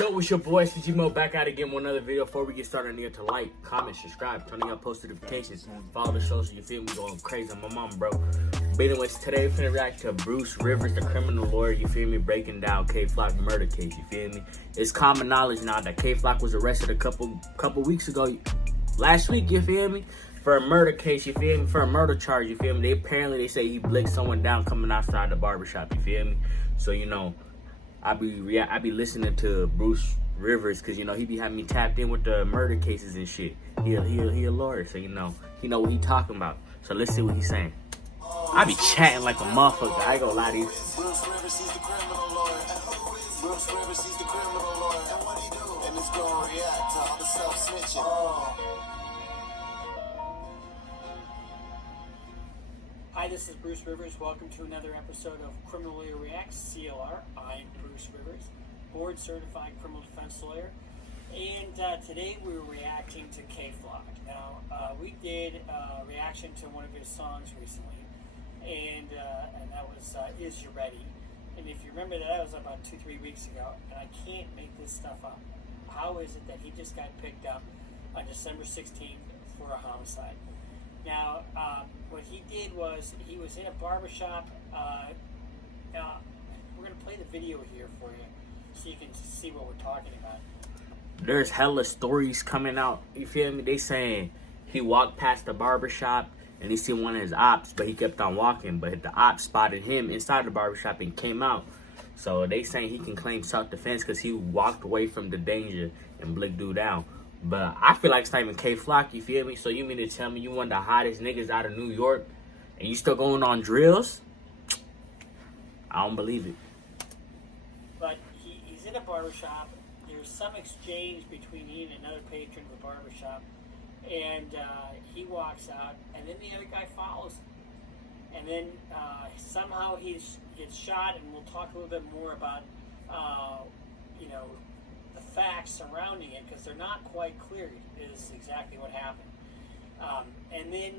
Yo, it's your boy CGMO back out again with another video. Before we get started, I need to like, comment, subscribe, turning on post notifications, follow the show so you feel me going crazy on my mom, bro. But anyways, today we're finna react to Bruce Rivers, the criminal lawyer, you feel me, breaking down Kay Flock murder case, you feel me. It's common knowledge now that Kay Flock was arrested a couple weeks ago, last week, you feel me, for a murder case, you feel me, for a murder charge, you feel me. They say he blicked someone down coming outside the barbershop, you feel me. So, you know, I be listening to Bruce Rivers because, you know, he be having me tapped in with the murder cases and shit. He a lawyer, so, you know, he know what he talking about. So let's see what he's saying. I be chatting like a motherfucker. I ain't gonna lie to you. Bruce Rivers, he's the criminal lawyer. Bruce Rivers, he's the criminal lawyer. And what he do? And it's gonna react to all the self-snitching. Hi, this is Bruce Rivers. Welcome to another episode of Criminal Lawyer Reacts, CLR. I'm Bruce Rivers, board certified criminal defense lawyer. And today we were reacting to Kay Flock. Now, we did a reaction to one of his songs recently, and that was Is You Ready? And if you remember, that was about 2-3 weeks ago, and I can't make this stuff up. How is it that he just got picked up on December 16th for a homicide? Now, what he did was he was in a barbershop. Now, we're going to play the video here for you so you can see what we're talking about. There's hella stories coming out, you feel me? They saying he walked past the barbershop and he seen one of his ops, but he kept on walking. But the ops spotted him inside the barbershop and came out. So they saying he can claim self-defense because he walked away from the danger and blicked dude down. But I feel like it's not even Kay Flock, you feel me? So you mean to tell me you one of the hottest niggas out of New York and you still going on drills? I don't believe it. But he's in a barbershop. There's some exchange between he and another patron of the barbershop. And he walks out, and then the other guy follows him. And then somehow he gets shot, and we'll talk a little bit more about, you know, the facts surrounding it, because they're not quite clear is exactly what happened. And then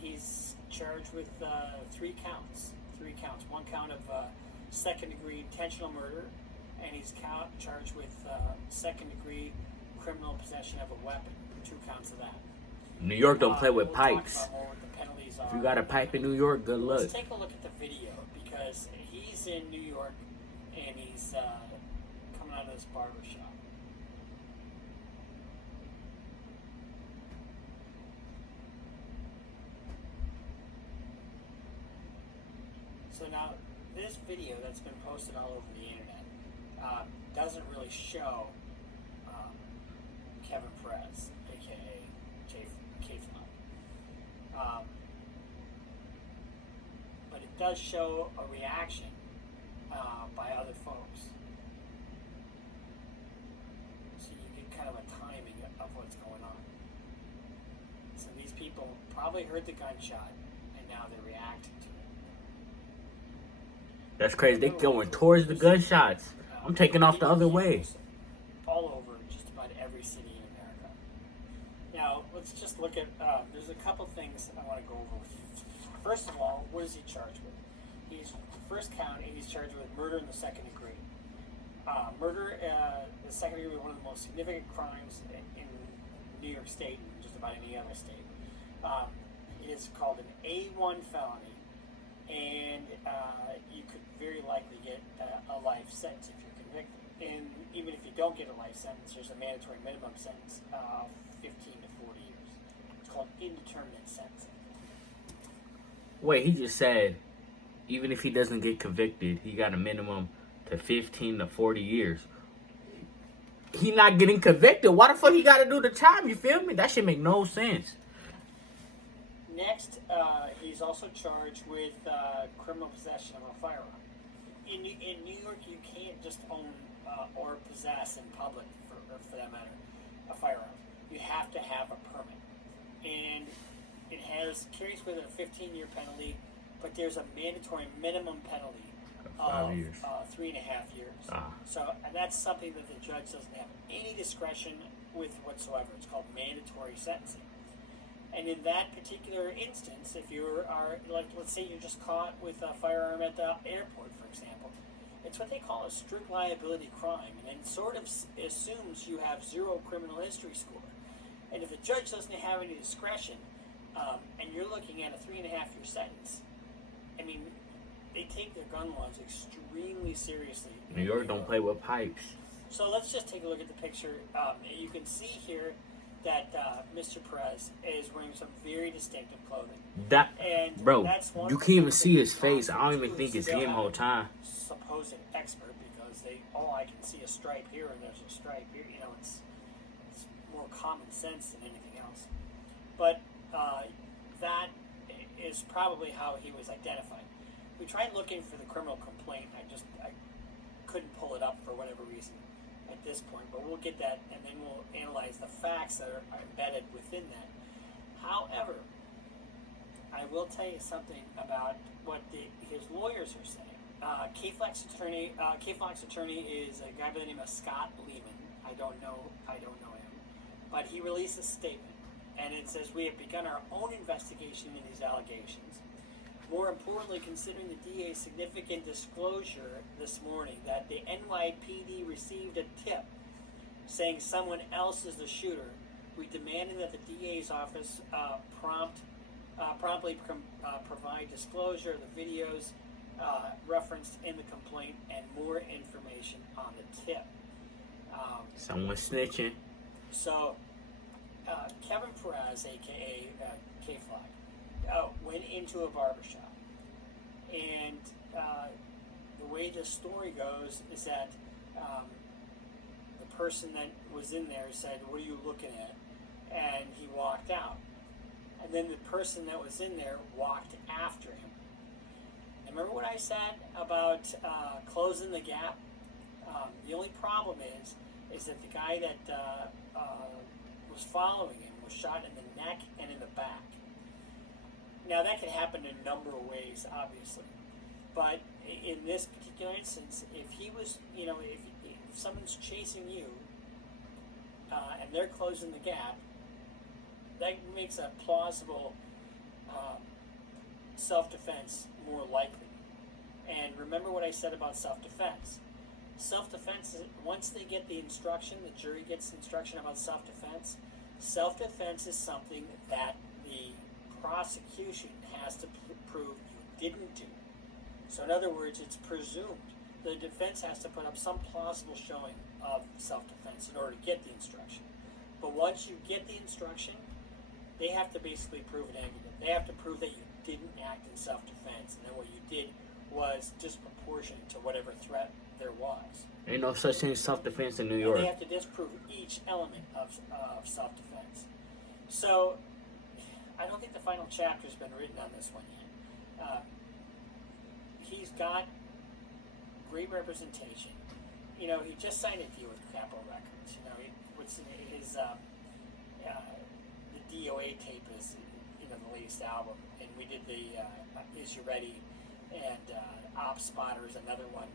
he's charged with 3 counts. 3 counts. 1 count of second-degree intentional murder, and he's charged with second-degree criminal possession of a weapon. 2 counts of that. New York don't play with We'll pipes. talk about what the penalties are. If you got a pipe in New York, good luck. Let's take a look at the video, because he's in New York and he's coming out of this barber shop. So now, this video that's been posted all over the internet doesn't really show Kevin Perez, aka Kay Flock. But it does show a reaction by other folks. So you get kind of a timing of what's going on. So these people probably heard the gunshot and now they're reacting to it. That's crazy. They going towards the gunshots. I'm taking off the other way. All over just about every city in America. Now, let's just look at, there's a couple things I want to go over. First of all, what is he charged with? First count, he's charged with murder in the second degree. Murder, the second degree, is one of the most significant crimes in New York State and just about any other state. It is called an A1 felony, and you could very likely get a life sentence if you're convicted. And even if you don't get a life sentence, there's a mandatory minimum sentence of 15 to 40 years. It's called indeterminate sentencing. Wait, he just said even if he doesn't get convicted, he got a minimum to 15 to 40 years. He not getting convicted. Why the fuck he got to do the time? You feel me? That shit make no sense. Next, he's also charged with criminal possession of a firearm. In New York, you can't just own or possess in public, for that matter, a firearm. You have to have a permit. And it carries with it a 15-year penalty, but there's a mandatory minimum penalty of 3.5 years. So, and that's something that the judge doesn't have any discretion with whatsoever. It's called mandatory sentencing. And in that particular instance, if you are, like, let's say you're just caught with a firearm at the airport, for example, It's what they call a strict liability crime, and it sort of assumes you have zero criminal history score. And if a judge doesn't have any discretion, and you're looking at a 3.5-year sentence, I mean, they take their gun laws extremely seriously. New York don't play with pipes. So let's just take a look at the picture. You can see here that Mr. Perez is wearing some very distinctive clothing. That, And bro, that's one you of the can't even things see that his face. I don't even to think it's still him the have whole a time. Supposed expert, because I can see a stripe here and there's a stripe here. You know, it's more common sense than anything else. But that is probably how he was identified. We tried looking for the criminal complaint. I couldn't pull it up for whatever reason at this point, but we'll get that, and then we'll analyze the facts that are embedded within that. However, I will tell you something about what his lawyers are saying. K-Floc's attorney is a guy by the name of Scott Lehman. I don't know him, but he released a statement, and it says, "We have begun our own investigation into these allegations. More importantly, considering the DA's significant disclosure this morning that the NYPD received a tip saying someone else is the shooter, we demanded that the DA's office promptly provide disclosure of the videos referenced in the complaint and more information on the tip." Someone snitching. So, Kevin Perez, aka K-Flock, went into a barbershop, and the way the story goes is that the person that was in there said, "What are you looking at?" And he walked out. And then the person that was in there walked after him. And remember what I said about closing the gap? The only problem is that the guy that was following him was shot in the neck and in the back. Now that could happen in a number of ways, obviously, but in this particular instance, if he was, if someone's chasing you and they're closing the gap, that makes a plausible self-defense more likely. And remember what I said about self-defense. Self-defense is, once they get the instruction, the jury gets instruction about self-defense. Self-defense is something that the prosecution has to prove you didn't do. So in other words, it's presumed. The defense has to put up some plausible showing of self-defense in order to get the instruction. But once you get the instruction, they have to basically prove a negative. They have to prove that you didn't act in self-defense, and then what you did was disproportionate to whatever threat there was. Ain't no such thing as self-defense in New And York. they have to disprove each element of self-defense. So, I don't think the final chapter's been written on this one yet. He's got great representation. He just signed a deal with Capitol Records. His the DOA tape is, the latest album, and we did the Is You Ready, and Op Spotter is another one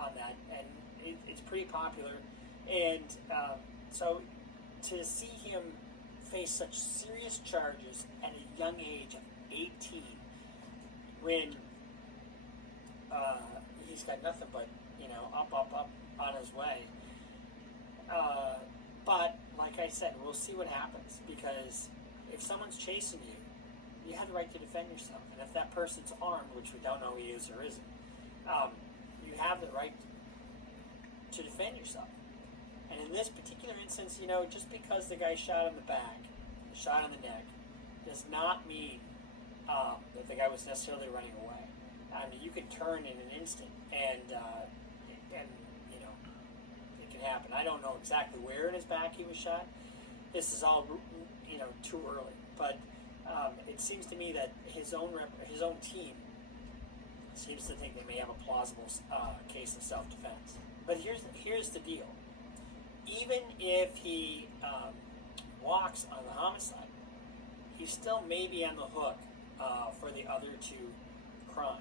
on that, and it's pretty popular. And so to see him face such serious charges at a young age of 18, when he's got nothing but up on his way. But like I said, we'll see what happens, because if someone's chasing you, you have the right to defend yourself. And if that person's armed, which we don't know he is or isn't, you have the right to defend yourself. And in this particular instance, just because the guy shot in the back, shot in the neck, does not mean that the guy was necessarily running away. I mean, you can turn in an instant, and it can happen. I don't know exactly where in his back he was shot. This is all too early, but it seems to me that his own team seems to think they may have a plausible case of self-defense. But here's the deal. Even if he walks on the homicide, he still may be on the hook for the other two crimes.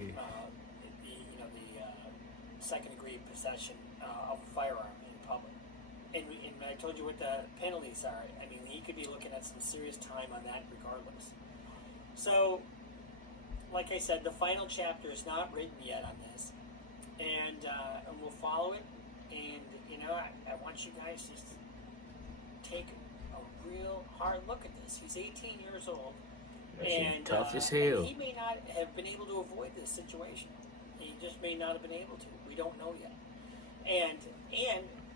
Yeah. The second-degree possession of a firearm in public. And I told you what the penalties are. I mean, he could be looking at some serious time on that regardless. So, like I said, the final chapter is not written yet on this. and we'll follow it. And you know, I want you guys just to take a real hard look at this. He's 18 years old, and tough as hell. and he may not have been able to avoid this situation. He just may not have been able to. We don't know yet. And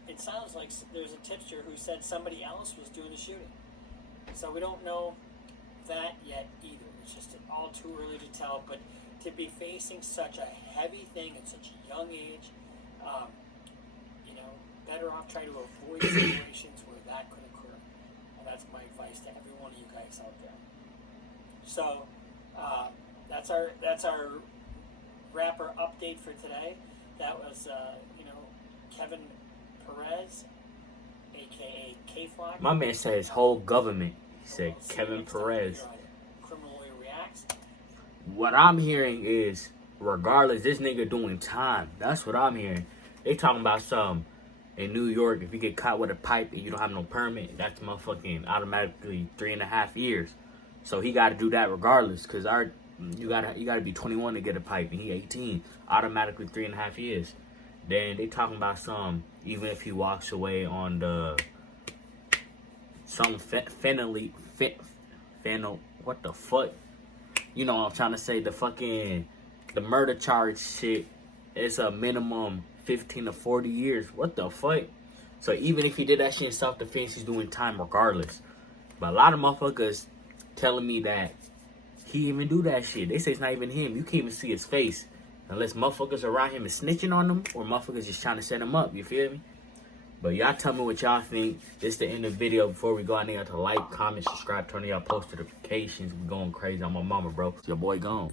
it sounds like there's a tipster who said somebody else was doing the shooting. So we don't know that yet either. It's just all too early to tell. But to be facing such a heavy thing at such a young age, you know, better off try to avoid situations where that could occur. And that's my advice to every one of you guys out there. So that's our rapper update for today. That was you know, Kevin Perez, aka K-Flock. My man said his whole government. He said See you Kevin next time Perez. here on Criminal Lawyer Reacts. What I'm hearing is, regardless, this nigga doing time. That's what I'm hearing. They talking about some in New York. If you get caught with a pipe and you don't have no permit, that's motherfucking automatically 3.5 years. So he got to do that regardless, cause you gotta be 21 to get a pipe, and he 18, automatically 3.5 years. Then they talking about some, even if he walks away on the some fennel, what the fuck? You know what I'm trying to say, the murder charge shit, it's a minimum 15 to 40 years. What the fuck? So even if he did that shit in self-defense, he's doing time regardless. But a lot of motherfuckers telling me that he even do that shit. They say it's not even him. You can't even see his face. Unless motherfuckers around him is snitching on him, or motherfuckers just trying to set him up. You feel me? But y'all tell me what y'all think. This is the end of the video. Before we go out there, to like, comment, subscribe, turn on y'all post notifications. We going crazy on my mama, bro. It's your boy gone.